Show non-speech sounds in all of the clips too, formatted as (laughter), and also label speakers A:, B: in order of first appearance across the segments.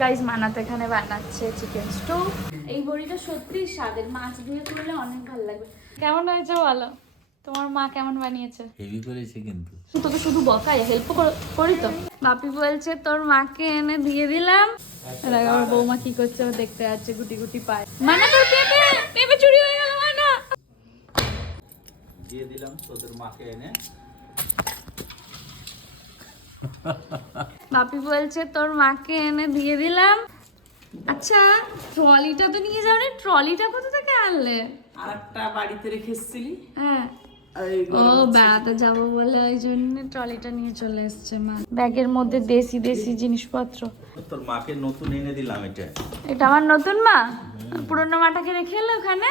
A: Guys মানাতে এখানে বানাচ্ছে চিকেন স্টু এই বড়িটা সত্যি স্বাদের। মাছ দিয়ে করলে অনেক ভালো লাগবে। কেমন হয়েছে বলো? তোমার মা কেমন বানিয়েছে?
B: হেভি করেছে কিন্তু।
A: তোকে শুধু বকাই হেল্প করি তো। বাপি বলছে তোর মাকে এনে দিয়ে দিলাম। আমার বৌমা কি করছে দেখতে যাচ্ছে গুটি গুটি পায়। মানে তোর পেঁপে পেঁপে চুরি হয়ে গেল মানা।
B: দিয়ে দিলাম তোদের মাকে এনে।
A: বাপি বলছে তোর মাকে এনে দিয়ে দিলাম। আচ্ছা ট্রলিটা তো নিয়ে যাও ট্রলিটা কোথা থেকে আনলে?
C: আর একটা বাড়িতে রেখে এসেছিলি।
A: হ্যাঁ। ও বেড়াতে যাব বলে ওই জন্য ট্রলিটা নিয়ে চলে এসছে মা। ব্যাগের মধ্যে দেশি দেশি জিনিসপত্র।
B: তোর মাকে নতুন এনে দিলাম এটা।
A: এটা আমার নতুন মা? পুরনো মাটাকে রেখে এলে ওখানে?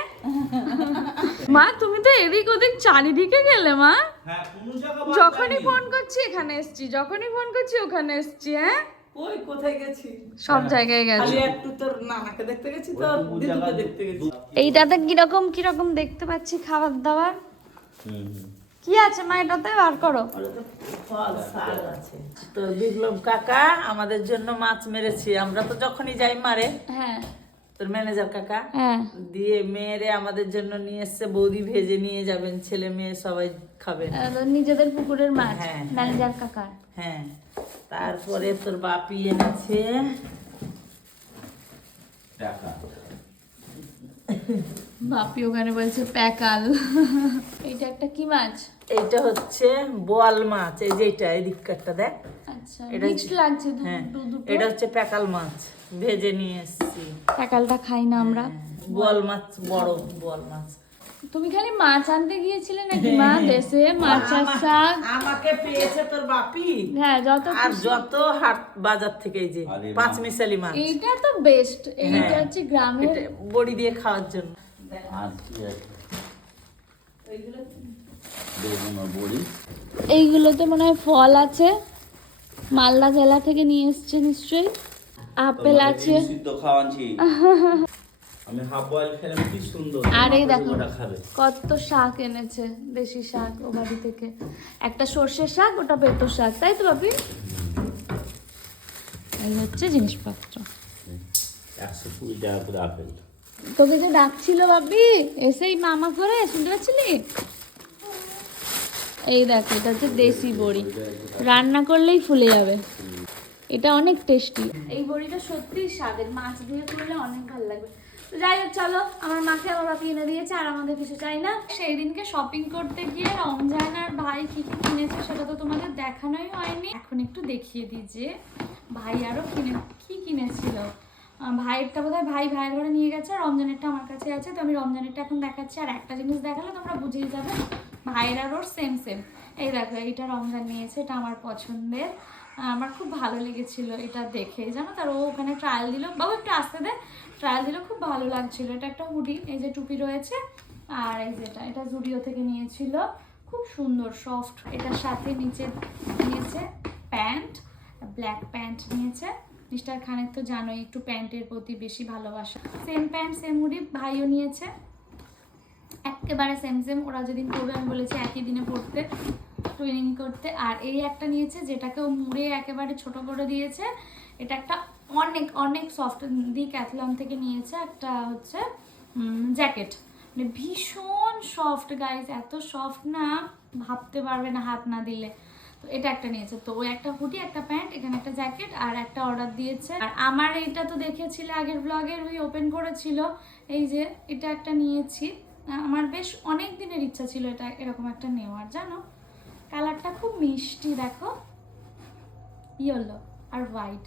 A: মা তুমি তো এদিক ওদিক চারিদিকে গেলে মা।
B: হ্যাঁ কোনো জায়গা
A: যখনই ফোন করছি এখানে এসছি। যখনই ফোন করছি ওখানে এসছি হ্যাঁ?
C: ওই কোথায় গেছি?
A: সব জায়গায় গেছি।
C: একটু তোর নানাকে দেখতে গেছি তো দিদুকে দেখতে গেছি।
A: এইটাতে কীরকম কীরকম দেখতে পাচ্ছি খাবার দাবার কি আছে মা এটাতে? বার করো।
C: তো ফল শাক আছে। তো বিপ্লব কাকা আমাদের জন্য মাছ মেরেছে। আমরা তো যখনই যাই মারে
A: হ্যাঁ।
C: তোর ম্যানেজার কাকা?
A: হ্যাঁ।
C: দিয়ে মেয়েরে আমাদের জন্য নিয়ে এসছে বৌদি ভেজে নিয়ে যাবেন ছেলে মেয়ে সবাই
A: তো নিজেদের পুকুরের মাছ
C: হ্যাঁ,
A: ম্যানেজার কাকার।
C: হ্যাঁ তারপরে তোর বাপি এনেছে।
A: বাপি ওখানে বলছে প্যাকাল। এইটা একটা কি মাছ?
C: এইটা হচ্ছে বোয়াল মাছ এই যে এটা এই দিককারটা দেখ। এটা
A: লাগছে দু-
C: হ্যাঁ এটা হচ্ছে প্যাকাল মাছ ভেজে নিয়ে এসেছি।
A: প্যাকালটা খাই না আমরা।
C: বোয়াল মাছ বড় বোয়াল মাছ।
A: তুমি খালি মাছ আনতে গিয়েছিলে নাকি মা? দেশে মাছ শাক?
C: আমাকে পেয়েছে তোর বাপি।
A: হ্যাঁ যত
C: আর যত হাট বাজার থেকে যে পাঁচ মিশালি মাছ।
A: এইটা তো বেস্ট এইটা
C: হ্যাঁ।
A: হচ্ছে গ্রামের
C: বড়ি দিয়ে খাওয়ার জন্য।
A: এইগুলোতে মনে হয় ফল আছে। মালদা জেলা থেকে নিয়ে এসছে নিশ্চয়ই। আপেল আছে।
B: ডিম সিদ্ধ খাওয়াচ্ছি। আমি হাফ বয়েল খেলাম কি সুন্দর।
A: আর এই দেখো কত শাক এনেছে দেশি শাক ও বাড়ি থেকে। একটা সর্ষের শাক ওটা বেতো শাক তাই তো বাপি এই হচ্ছে জিনিসপত্র।
B: একশো কুড়ি টাকা করে আপেল।
A: তোকে যে ডাকছিল বাপি এসেই মামা করে শুনতে পাচ্ছিলি? এই দেখো, এটা হচ্ছে দেশি বড়ি। রান্না করলেই ফুলে যাবে। এটা অনেক টেস্টি এই বড়িটা সত্যি স্বাদের। মাছ দিয়ে করলে অনেক ভালো লাগবে। যাই হোক, চলো, আমার মাকে আমার বাপি এনে দিয়েছে, আর আমাদের কিছু চাই না। সেই দিনকে শপিং করতে গিয়ে রমজান আর ভাই কি কি কিনেছে সেটা তো তোমাদের দেখানোই হয়নি। এখন একটু দেখিয়ে দিই যে ভাই আরও কিনে, কি কিনেছিল। ভাইয়েরটা বোধহয় ভাই ভাইয়ের ঘরে নিয়ে গেছে রমজানেরটা আমার কাছে আছে। তো আমি রমজানেরটা এখন দেখাচ্ছি, আর একটা জিনিস দেখালে তোমরা বুঝেই যাবে। ভাইয়ের আর ওর সেম সেম এই দেখো, এইটা রমজান নিয়েছে, এটা আমার পছন্দের। আমার খুব ভালো লেগেছিল এটা দেখে। জানো তার ও ওখানে ট্রায়াল দিল। বাবু, একটু আসতে দে। ট্রায়াল দিল, খুব ভালো লাগছিল। এটা একটা হুডি, এই যে টুপি রয়েছে। আর এই যেটা, এটা জুডিও থেকে নিয়েছিল। খুব সুন্দর সফট এটার সাথে নিচে নিয়েছে প্যান্ট ব্ল্যাক প্যান্ট নিয়েছে। মিস্টার খানের তো জানোই, একটু প্যান্টের প্রতি বেশি ভালোবাসা। সেম প্যান্ট সেম হুডি ভাইও নিয়েছে। একেবারে সেম সেম ওরা যেদিন পড়বে, আমি বলেছি একই দিনে পড়তে ট্রেনিং করতে। আর এই একটা নিয়েছে যেটাকে ও মুড়ে একেবারে ছোট করে দিয়েছে। এটা একটা অনেক অনেক সফট দি ক্যাথলন থেকে নিয়েছে একটা হচ্ছে জ্যাকেট মানে ভীষণ সফট গাইজ এত সফট না, ভাবতে পারবে না হাত না দিলে। তো এটা একটা নিয়েছে। তো ওই একটা হুডি, একটা প্যান্ট, এখানে একটা জ্যাকেট আর একটা অর্ডার দিয়েছে। আর আমার এইটা তো দেখেছিল আগের ব্লগের ওই ওপেন করেছিল। এই যে, এটা একটা নিয়েছি। আমার বেশ অনেক দিনের ইচ্ছা ছিল এটা এরকম একটা নেওয়ার, জানো? কালারটা খুব মিষ্টি, দেখো। ইয়েলো আর হোয়াইট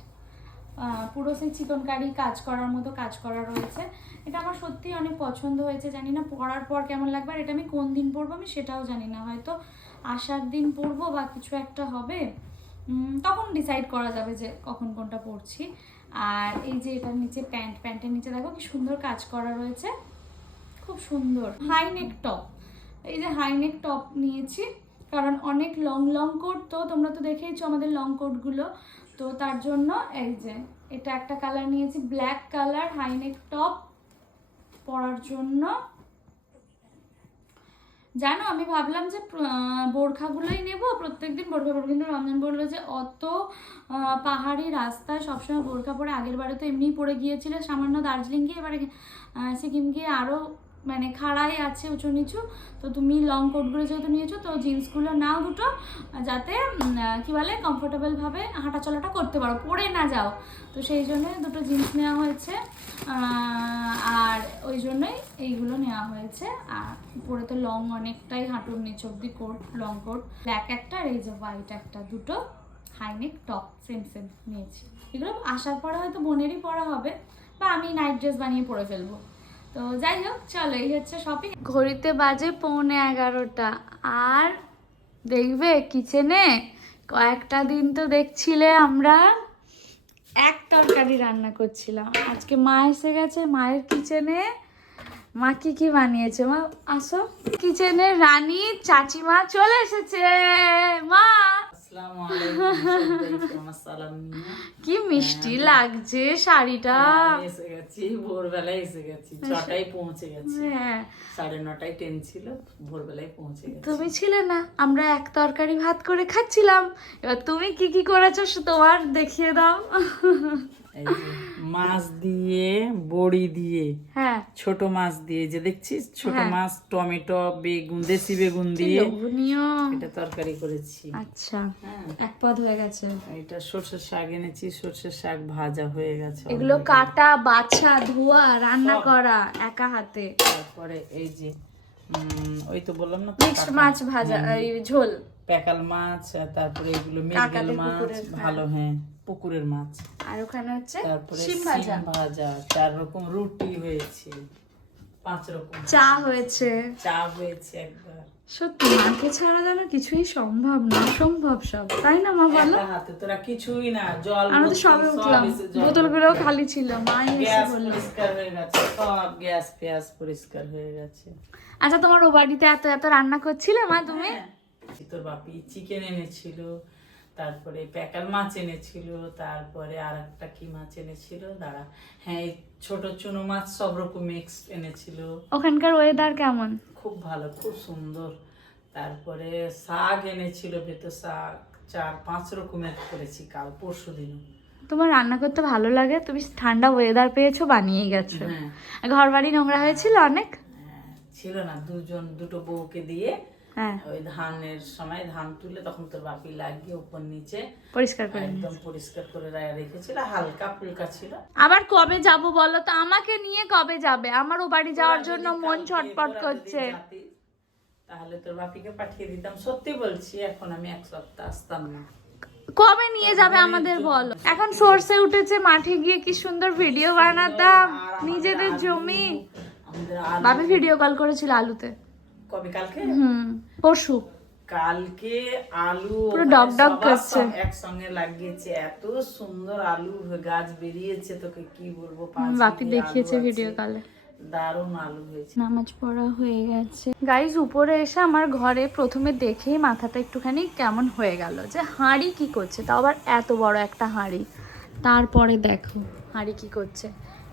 A: পুরো সেই চিকন কারি কাজ করার মতো কাজ করা রয়েছে। এটা আমার সত্যি অনেক পছন্দ হয়েছে, জানি না পরার পর কেমন লাগবে আর এটা আমি কোন দিন পরবো আমি সেটাও জানি না। হয়তো আসার দিন পরবো বা কিছু একটা হবে। তখন ডিসাইড করা যাবে যে কখন কোনটা পরছি। আর এই যে এটার নিচে প্যান্ট, প্যান্টের নিচে দেখো কি সুন্দর কাজ করা রয়েছে। খুব সুন্দর। হাই নেক টপ এই যে হাই নেক টপ নিয়েছি, কারণ অনেক লং লং কোট তো তোমরা তো দেখেইছো আমাদের লং কোটগুলো তো তার জন্য এই যে, এটা একটা কালার নিয়েছি black colour high neck top পরার জন্য। জানো, আমি ভাবলাম যে বোরখাগুলোই নেব। প্রত্যেকদিন বোরখা পরবো। কিন্তু রমজান বলল যে, অত পাহাড়ি রাস্তায় সবসময় বোরখা পরে আগের বারে তো এমনিই পরে গিয়েছিল। সামান্য দার্জিলিং গিয়ে এবারে সিকিম গিয়ে আরও মানে খাড়াই আছে উঁচু নিচু, তো তুমি লং কোটগুলো যেহেতু নিয়েছো, তো জিন্সগুলো নাও দুটো, যাতে কি বলে কমফোর্টেবলভাবে হাঁটা চলাটা করতে পারো, পরে না যাও। তো সেই জন্য দুটো জিন্স নেওয়া হয়েছে আর ওই জন্যই এইগুলো নেওয়া হয়েছে। আর পরে তো লং অনেকটাই হাঁটুর নিচ অব্দি কোট লং কোট ব্ল্যাক একটা আর এই যে হোয়াইট একটা, দুটো হাইনেক টপ সেম সেম নিয়েছি। এগুলো আসার পরে হয়তো বোনেরই পরা হবে, বা আমি নাইট ড্রেস বানিয়ে পরে ফেলব। তো যাই হোক, চলো, এই হচ্ছে শপিং ঘড়িতে বাজে পৌনে এগারোটা। আর দেখবে কিচেনে কয়েকটা দিন তো দেখছিলে আমরা, এক তরকারি রান্না করছিলাম। আজকে মা এসে গেছে মায়ের কিচেনে। মা কি কি বানিয়েছে? মা, আসো। কিচেনে রানী, চাচিমা চলে এসেছে। মা কি মিষ্টি লাগছে শাড়িটা।
C: আমি এসে গেছি ভোরবেলায় এসে গেছি ছটায় পৌঁছে গেছি।
A: হ্যাঁ।
C: সাড়ে নটায় ট্রেন ছিল ভোরবেলায় পৌঁছে গেছি।
A: তুমি ছিলে না আমরা এক তরকারি ভাত করে খাচ্ছিলাম। এবার তুমি কি কি করেছ তোমার দেখিয়ে দাও।
C: মাছ দিয়ে বড়ি দিয়ে
A: হ্যাঁ।
C: ছোট মাছ দিয়ে যে দেখছিস? ছোট
A: হ্যাঁ।
C: মাছ টমেটো বেগুন দেশি বেগুন দিয়ে এটা তরকারি করেছি।
A: আচ্ছা।
C: হ্যাঁ।
A: এক পদ হয়ে গেছে।
C: এটা সর্ষের শাক এনেছি সর্ষের শাক ভাজা হয়ে গেছে
A: এগুলো কাটা বাছা ধোয়া রান্না করা একা হাতে।
C: তারপরে এই যে ওই তো বললাম না
A: মিক্সড মাছ ভাজা এই ঝোল।
C: প্যাকাল মাছ তারপরে এগুলো মৃগেল মাছ
A: হ্যাঁ।
C: ভালো হ্যাঁ। পুকুরের মাছ।
A: আর ওখানে হচ্ছে
C: তারপরে
A: শিম ভাজা।
C: ভাজা চার রকম রুটি হয়েছে পাঁচ রকম
A: চা হয়েছে।
C: চা হয়েছে একবার।
A: সত্যি মাকে ছাড়া যেন কিছুই সম্ভব না অসম্ভব সব। তাই না মা বলো?
C: হাতে তোরা কিছুই না জল
A: আমরা তো
C: বোতল
A: সবে উঠলাম। বোতলগুলো খালি ছিল মাই এসে বলল।
C: পরিষ্কার হয়ে গেছে সব গ্যাস ফ্যাস পরিষ্কার হয়ে গেছে।
A: আচ্ছা তোমার ও বাড়িতে এত এত রান্না করছিলে মা তুমি?
C: হ্যাঁ। তোর বাপি চিকেন এনেছিল তারপরে প্যাকাল মাছ এনেছিল তারপরে আর একটা কি মাছ এনেছিল? দাঁড়া। হ্যাঁ ছোট চুনো মাছ সব রকম মিক্স এনেছিল।
A: ওখানকার ওয়েদার কেমন?
C: খুব ভালো খুব সুন্দর। তারপরে শাক এনেছিল ভেতর শাক। চার পাঁচ রকমের করেছি কাল পরশু দিন
A: তোমার রান্না করতে ভালো লাগে? তুমি ঠান্ডা ওয়েদার পেয়েছ বানিয়ে গেছো।
C: হ্যাঁ।
A: ঘর বাড়ি নোংরা হয়েছিল অনেক?
C: হ্যাঁ, ছিল না দুজন দুটো বউকে দিয়ে ওই ধানের সময় ধান তুলে তখন তোর বাপি লাগিয়ে উপর নিচে
A: পরিষ্কার করে।
C: একদম পরিষ্কার করে রেখেছিল হালকা ফুলকা ছিল।
A: আবার কবে যাব বলো তো? আমাকে নিয়ে কবে যাবে? আমার ও বাড়ি যাওয়ার জন্য মন ছটপট করছে।
C: তাহলে তোর বাপিকে পাঠিয়ে দিতাম। সত্যি বলছি এখন আমি এক সপ্তাহ আসতাম না।
A: কবে নিয়ে যাবে আমাদের বলো। এখন সর্ষে উঠেছে মাঠে গিয়ে কি সুন্দর ভিডিও বানাতাম। নিজেদের জমি।
C: আমাদের
A: ভিডিও কল করেছিল আলুতে।
C: কবে কালকে?
A: হুম পরশু।
C: কালকে আলু
A: পুরো ডগ ডগ করছে।
C: একসঙ্গে লাগিয়েছে। এত সুন্দর আলু গাছ বেরিয়েছে তোকে কি বলব?
A: বাপি দেখিয়েছে ভিডিও কলে
C: দারুণ আলু হয়েছে।
A: নামাজ পড়া হয়ে গেছে। গাইজ উপরে এসে আমার ঘরে প্রথমে দেখেই মাথাটা একটুখানি কেমন হয়ে গেল যে হাঁড়ি কি করছে? তাও আবার এত বড় একটা হাঁড়ি। তারপরে দেখো হাঁড়ি কি করছে।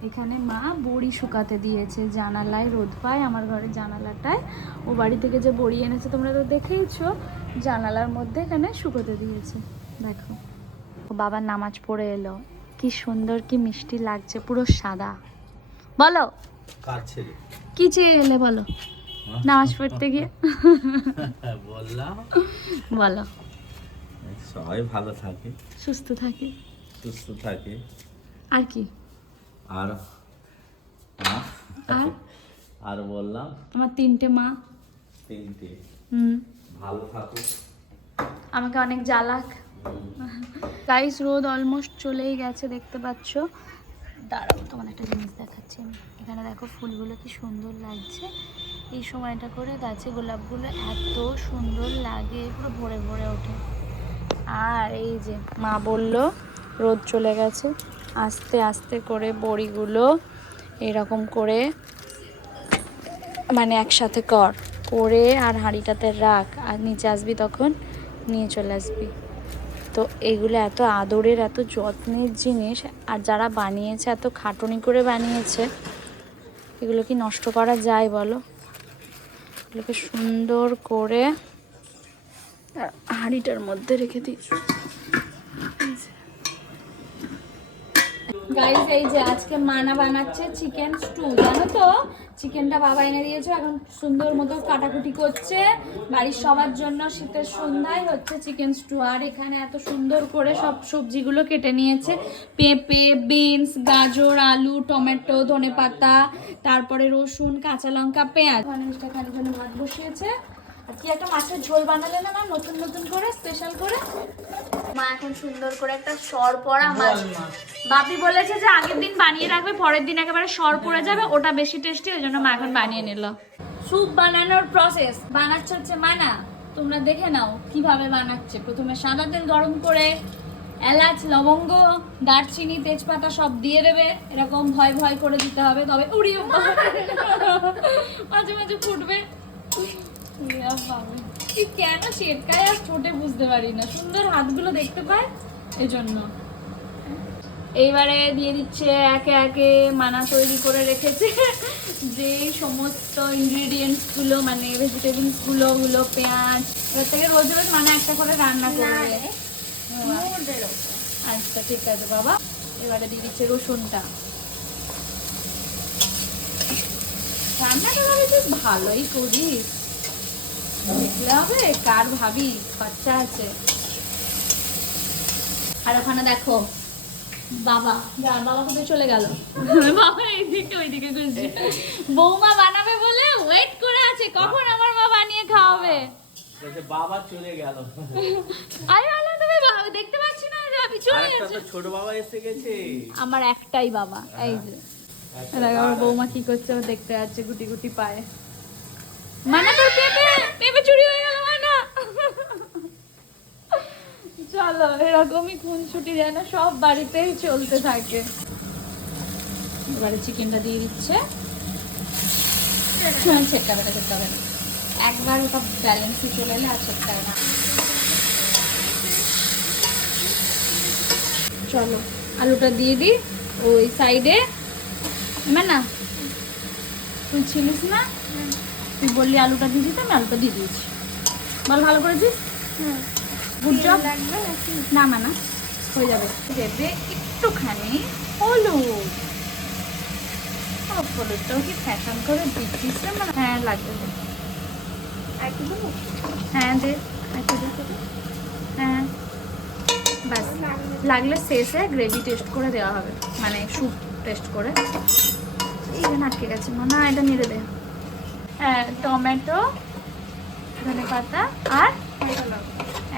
A: এখানে মা বড়ি শুকাতে দিয়েছে জানালায় রোদ পায় আমার ঘরের জানালাটায়। ও বাড়ি থেকে যে বড়ি এনেছে তোমরা তো দেখেইছো জানালার মধ্যে এখানে শুকোতে দিয়েছে। দেখো। ও বাবার নামাজ পড়ে এলো। কি সুন্দর কি মিষ্টি লাগছে পুরো সাদা। বলো। কি চেয়ে এলে বলো? নামাজ পড়তে গিয়ে? (laughs)
B: বললাম।
A: বলো।
B: সবাই ভালো থাকে।
A: সুস্থ থাকি।
B: সুস্থ থাকে।
A: আর কি?
B: আর হ্যাঁ?
A: আর?
B: আর বললাম?
A: আমার তিনটে মা।
B: তিনটে?
A: হুম।
B: ভালো থাকুক।
A: আমাকে অনেক জ্বালাক। গাইস রোদ অলমোস্ট চলেই গেছে দেখতে পাচ্ছ? দাঁড়াও তোমার একটা জিনিস দেখাচ্ছি আমি। এখানে দেখো ফুলগুলো কি সুন্দর লাগছে। এই সময়টা করে গাছে গোলাপগুলো এত সুন্দর লাগে পুরো ভরে ভরে ওঠে। আর এই যে মা বলল রোদ চলে গেছে। আস্তে আস্তে করে বড়িগুলো এরকম করে মানে একসাথে কর, করে আর হাঁড়িটাতে রাখ, আর নিচে আসবি তখন নিয়ে চলে আসবি। তো এগুলো এত আদরের, এত যত্নের জিনিস, আর যারা বানিয়েছে, এত খাটুনি করে বানিয়েছে, এগুলো কি নষ্ট করা যায় বলো? এগুলোকে সুন্দর করে হাঁড়িটার মধ্যে রেখে দিই। গাইস এই যে আজকে মানা বানাচ্ছে চিকেন স্টু জানো তো? চিকেনটা বাবা এনে দিয়েছে, এখন সুন্দর মতো কাটাকুটি করছে। বাড়ির সবার জন্য শীতের সন্ধ্যায় হচ্ছে চিকেন স্টু আর এখানে এত সুন্দর করে সব সবজিগুলো কেটে নিয়েছে। পেঁপে বিনস গাজর, আলু, টমেটো, ধনেপাতা, তারপরে রসুন, কাঁচা লঙ্কা, পেঁয়াজ। খালি ভাত বসিয়েছে। আর কি একটা মাছের ঝোল বানালে না মা নতুন নতুন করে স্পেশাল করে। মা এখন সুন্দর করে একটা সর পড়া মাছ।
C: মাছ।
A: বাপি বলেছে যে আগের দিন বানিয়ে রাখবে পরের দিন একেবারে সর পড়ে যাবে ওটা বেশি টেস্টি ওই জন্য মা এখন বানিয়ে নিল। স্যুপ বানানোর প্রসেস বানাচ্ছে হচ্ছে মানা। তোমরা দেখে নাও কীভাবে বানাচ্ছে। প্রথমে সাদা তেল গরম করে এলাচ লবঙ্গ দারচিনি তেজপাতা সব দিয়ে দেবে। এরকম ভয় ভয় করে দিতে হবে তবে উড়িয়ে (laughs) মাঝে মাঝে ফুটবে। কি কেন চেটকায় আর ছোটে বুঝতে পারি না? সুন্দর হাতগুলো দেখতে পায় এই জন্য এইবারে দিয়ে দিচ্ছে একে একে মানা তৈরি করে রেখেছে। যে সমস্ত ইনগ্রিডিয়েন্টসগুলো মানে ভেজিটেবলসগুলো ওগুলো পেঁয়াজ এবার থেকে রোজ রোজ মানে একটা করে রান্না করবে। আচ্ছা ঠিক আছে বাবা। এবারে দিয়ে দিচ্ছে রসুনটা। রান্নাটা ভালোই করিস দেখলে হবে কার ভাবি? খরচা আছে। আর ওখানে দেখো বাবা বাবা কোথায় চলে গেল? (laughs) বাবা এইদিকে ওইদিকে ঘুরছে। বৌমা বানাবে বলে ওয়েট করে আছে কখন আমার মা বানিয়ে খাওয়াবে?
B: বাবা চলে গেল। (laughs)
A: তুমি বাবা দেখতে পাচ্ছি না চলে গেছে।
B: ছোট বাবা এসে গেছে।
A: আমার একটাই বাবা এই যে।
B: আচ্ছা,
A: আমার বৌমা কি করছে ও দেখতে যাচ্ছে গুটি গুটি পায়ে। মানা পেঁপে চুরি হয়ে গেল মানা চলো, এরকমই খুনছুটি যেন সব বাড়িতেই চলতে থাকে। এবারে চিকেনটা দিয়ে দিচ্ছে। ছেটকাবে না ছেটকাবে না। একবার ওটা ব্যালেন্সে চলে এলে আর ছেটকাবে না। চলো, আলুটা দিয়ে দিই ওই সাইডে না না, তুই ছিলিস না? তুই বললি আলুটা দিয়ে দিতে আমি আলুটা দিয়ে দিয়েছি। বল ভালো করেছিস? গুড জব না না না হয়ে যাবে। দেবে একটুখানি হলুদ। হলুদটাও কি ফ্যাশন করে দিচ্ছিস? মানে হ্যাঁ লাগবে। দে। হ্যাঁ দে। একটু দে তো দে। হ্যাঁ। ব্যাস। লাগলে শেষে গ্রেভি টেস্ট করে দেওয়া হবে। মানে স্যুপ টেস্ট করে। এই আটকে গেছে না এটা নেড়ে দে। হ্যাঁ টমেটো ধনে পাতা আর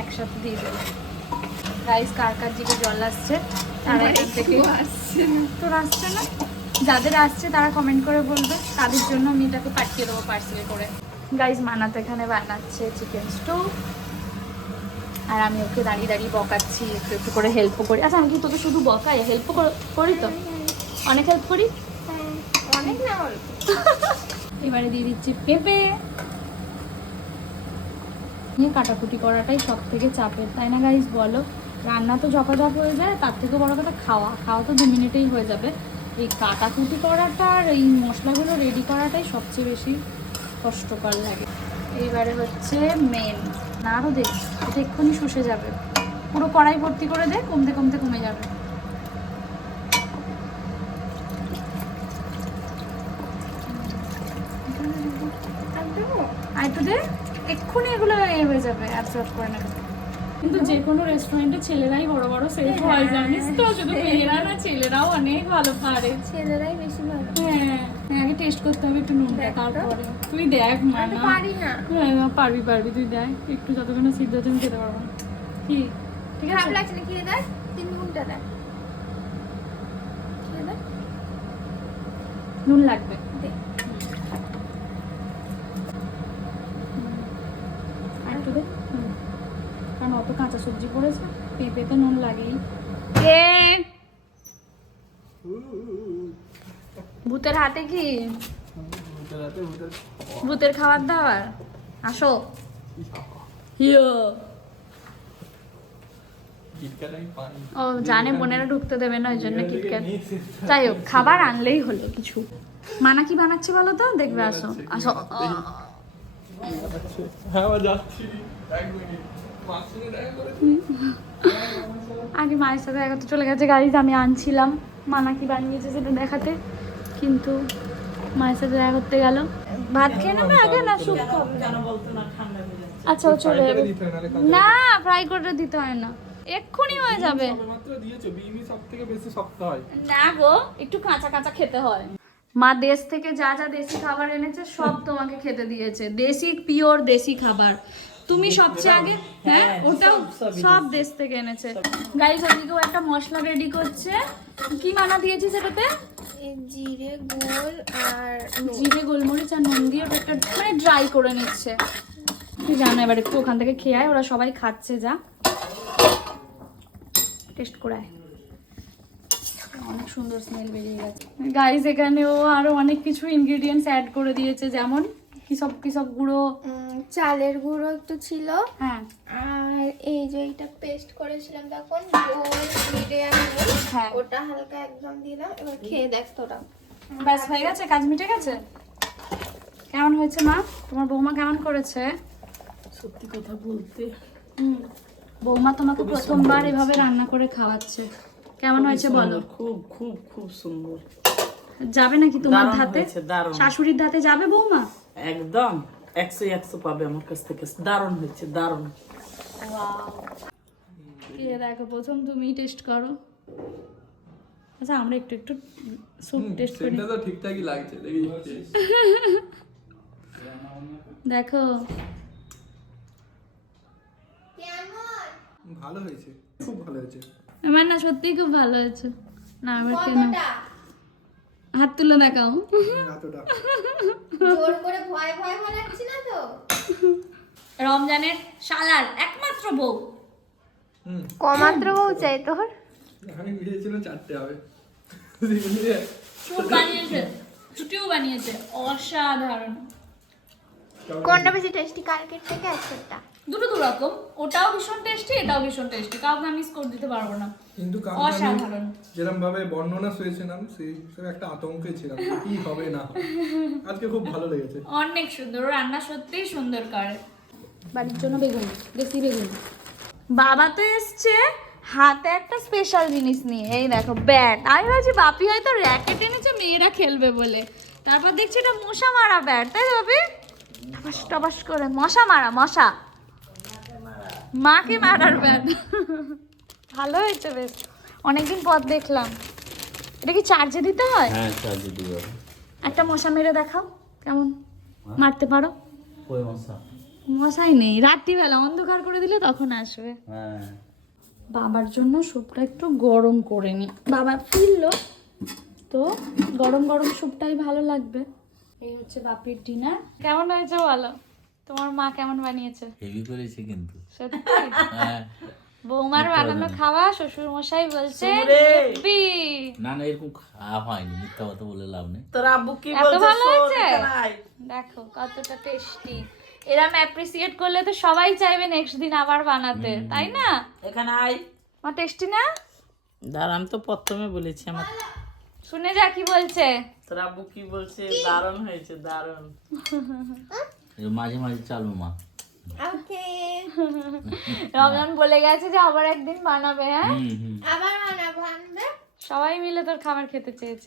A: একসাথে দিয়ে দেবো। রাইস কার কার দিকে জল আসছে তারা এখান থেকে তোর আসছে না? যাদের আসছে তারা কমেন্ট করে বলবে। তাদের জন্য আমি এটাকে পাঠিয়ে দেবো পার্সেল করে। গাইজ মানাতে এখানে বানাচ্ছে চিকেন স্টু আর আমি ওকে দাঁড়িয়ে দাঁড়িয়ে বকাচ্ছি একটু একটু করে হেল্পও করি। আচ্ছা আমি কি তোকে শুধু বকাই? হেল্পও করি তো? অনেক হেল্প করি?
D: অনেক না অল্প। (laughs)
A: এবারে দিয়ে দিচ্ছি পেঁপে। নিয়ে কাটাকুটি করাটাই সব থেকে চাপের, তাই না গাইস বলো, রান্না তো ঝপাঝপ হয়ে যায়, তার থেকে বড় কথা খাওয়া। খাওয়া তো দু মিনিটেই হয়ে যাবে। এই কাটাকুটি করাটা আর এই মশলাগুলো রেডি করাটাই সবচেয়ে বেশি কষ্টকর লাগে। এইবারে হচ্ছে মেন না আরও দেখ এটা এক্ষুনি শুষে যাবে। পুরো কড়াই ভর্তি করে দে, কমতে কমতে কমে যাবে
D: আর দেবো
A: আর দে এক্ষুনি এগুলো এ হয়ে যাবে অ্যাবজর্ব করে নেবে। কিন্তু যে কোনো রেস্টুরেন্টে ছেলেরাই বড় বড় সেফ হয়। জানিস তো? শুধু মেয়েরা না ছেলেরাও অনেক ভালো পারে।
D: ছেলেরাই বেশি ভালো।
A: হ্যাঁ হ্যাঁ, আগে টেস্ট করতে হবে একটু নুনটা তারপরে। তুই দেখ মানা
D: পারি না।
A: হ্যাঁ পারবি পারবি তুই দেখ। একটু যতক্ষণ সিদ্ধ আমি খেতে পারব। না। কি? ঠিক আছে?
D: লাগছে না? খেয়ে দেয় তিন খেয়ে দেয়
A: নুন লাগবে
D: দে।
A: আর একটু দে হুম। কারণ অত কাঁচা সবজি পড়েছে পেঁপেতে নুন লাগেই। ভূতের হাতে কি? ভূতের খাবার দাবার? আসো। হিও ও জানে বোনেরা ঢুকতে দেবে না ওই জন্য কিটক্যাট যাই হোক খাবার আনলেই হলো কিছু। মানা কি বানাচ্ছে বলো তো? দেখবে আসো। আসো।
E: হ্যাঁ যাচ্ছি। এক মিনিট। দেখা
A: আগে মায়ের সাথে একাতে চলে গেছে। গাড়িতে আমি আনছিলাম। মানা কি বানিয়েছে সেটা দেখাতে। কিন্তু মায়ের সাথে দেখা করতে গেল। ভাত খেয়ে নেবে আগে না স্যুপ খাবে? আচ্ছা ও চলে যাবে। না ফ্রাই করে দিতে হয় না। এক্ষুনি হয়ে যাবে।
E: মাত্র দিয়েছ বিমি সব থেকে বেশি শক্ত হয়।
A: না গো একটু কাঁচা কাঁচা খেতে হয়। মা দেশ থেকে যা যা দেশি খাবার এনেছে সব তোমাকে খেতে দিয়েছে। দেশি পিওর দেশি খাবার। তুমি সবচেয়ে আগে হ্যাঁ
C: হ্যাঁ,
A: ওটাও
C: সব- দেশি।
A: থেকে এনেছে। গাড়ি ওদিকেও একটা মশলা রেডি করছে। কি মানা দিয়েছি সেটাতে?
D: জিরে গোল আর
A: জিরে গোলমরিচ আর নুন দিয়ে ওটা একটা মানে ড্রাই করে নিচ্ছে। তুই জানো এবার একটু ওখান থেকে খেয়ে আয় ওরা সবাই খাচ্ছে যা। টেস্ট করে আয়। অনেক সুন্দর স্মেল বেরিয়ে গেছে। গাইস এখানেও আরও অনেক কিছু ইনগ্রেডিয়েন্টস অ্যাড করে দিয়েছে যেমন কি সব কি সব গুঁড়ো
D: চালের গুঁড়ো একটু ছিল।
A: হ্যাঁ।
D: আর এই যে এটা পেস্ট করেছিলাম তখন
A: হ্যাঁ।
D: ওটা হালকা একদম দিলাম এবার খেয়ে দেখ তোরা
A: ব্যাস হয়ে গেছে? কাজ মিটে গেছে? কেমন হয়েছে মা? তোমার বৌমা কেমন করেছে?
C: সত্যি কথা বলতে।
A: হুম। বৌমা তোমাকে প্রথমবার এভাবে রান্না করে খাওয়াচ্ছে। কেমন হয়েছে বলো?
C: খুব খুব খুব সুন্দর।
A: যাবে নাকি তোমার ধাতে? শাশুড়ির ধাতে যাবে বৌমা?
C: একদম একশো একশো পাবে আমার কাছ থেকে। দারুণ হয়েছে দারুণ।
A: কে দেখো প্রথম তুমি টেস্ট করো। আচ্ছা আমরা একটু একটু স্যুপ টেস্ট করি
E: সেটা তো ঠিকঠাকই লাগছে দেখি
A: দেখো।
E: ভালো হয়েছে খুব ভালো হয়েছে।
A: আমার না সত্যিই খুব ভালো হয়েছে। না আমার কেন? হাত তুলে দেখাও।
D: জোর করে ভয় ভয় বানাচ্ছি না তো?
A: রমজানের শালার একমাত্র বউ।
D: কমাত্র বউ চাই তোর?
E: আমি ভেবেছিলাম চারটে হবে।
A: স্যুপ বানিয়েছে ছুটিও বানিয়েছে অসাধারণ।
D: কোনটা বেশি টেস্টি কালকের থেকে আজকেরটা?
A: দুটো দু রকম ওটাও ভীষণ টেস্টি এটাও ভীষণ টেস্টি কাউকে আমি স্কোর দিতে পারব না।
E: কিন্তু
A: অসাধারণ।
E: যেরকম ভাবে বর্ণনা শুয়েছিলাম সেই হিসেবে একটা আতঙ্কে ছিলাম কি হবে না আজকে খুব ভালো লেগেছে।
A: অনেক সুন্দর। ও রান্না সত্যিই সুন্দর করে। বাড়ির জন্য বেগুন দেশি বেগুন। বাবা তো এসছে হাতে একটা স্পেশাল জিনিস নিয়ে। এই দেখো ব্যাট আমি ভাবছি বাপি হয়তো র্যাকেট এনেছে মেয়েরা খেলবে বলে। তারপর দেখছি এটা মশা মারা ব্যাট তাই তো বাপি টপাস করে। মশা মারা মশা। মাকে মারার ব্যাট ভালো হয়েছে বেশ। অনেকদিন পর দেখলাম। এটা কি চার্জে দিতে হয়?
B: হ্যাঁ চার্জে দিবে
A: একটা মশা মেরে দেখাও কেমন? মারতে পারো?
B: ওই মশা।
A: মশাই নেই। রাত্রিবেলা অন্ধকার করে দিলে তখন আসবে।
B: হ্যাঁ।
A: বাবার জন্য স্যুপটা একটু গরম করে নি। বাবা ফিরলো তো গরম গরম স্যুপটাই ভালো লাগবে। এই হচ্ছে বাপির ডিনার কেমন হয়েছে বলো? তোমার মা কেমন বানিয়েছে?
B: হেভি করেছে কিন্তু।
A: সত্যি?
B: হ্যাঁ।
A: বৌমার বানানো খাওয়া শ্বশুর মশাই বলছে
B: না না এরকম খাওয়া হয়নি মিথ্যা কথা বলে লাভ নেই।
C: তোর আব্বু কি বলছে?
A: ভালো হয়েছে? দেখো কতটা টেস্টি এরম অ্যাপ্রিসিয়েট করলে তো সবাই চাইবে নেক্সট দিন আবার বানাতে তাই না?
C: এখানে আয়।
A: মা টেস্টি না?
C: দাঁড়া আমি তো প্রথমে বলেছি আমার।
A: শুনে যা কি বলছে।
C: তোর আব্বু কি বলছে? দারুণ হয়েছে দারুণ। (laughs)
B: মাঝে মাঝে চালু মা।
D: ওকে। (laughs)
A: রমজান বলে গেছে যে আবার একদিন বানাবে হ্যাঁ?
D: আবার বানাবো
A: সবাই মিলে তোর খাবার খেতে চেয়েছে।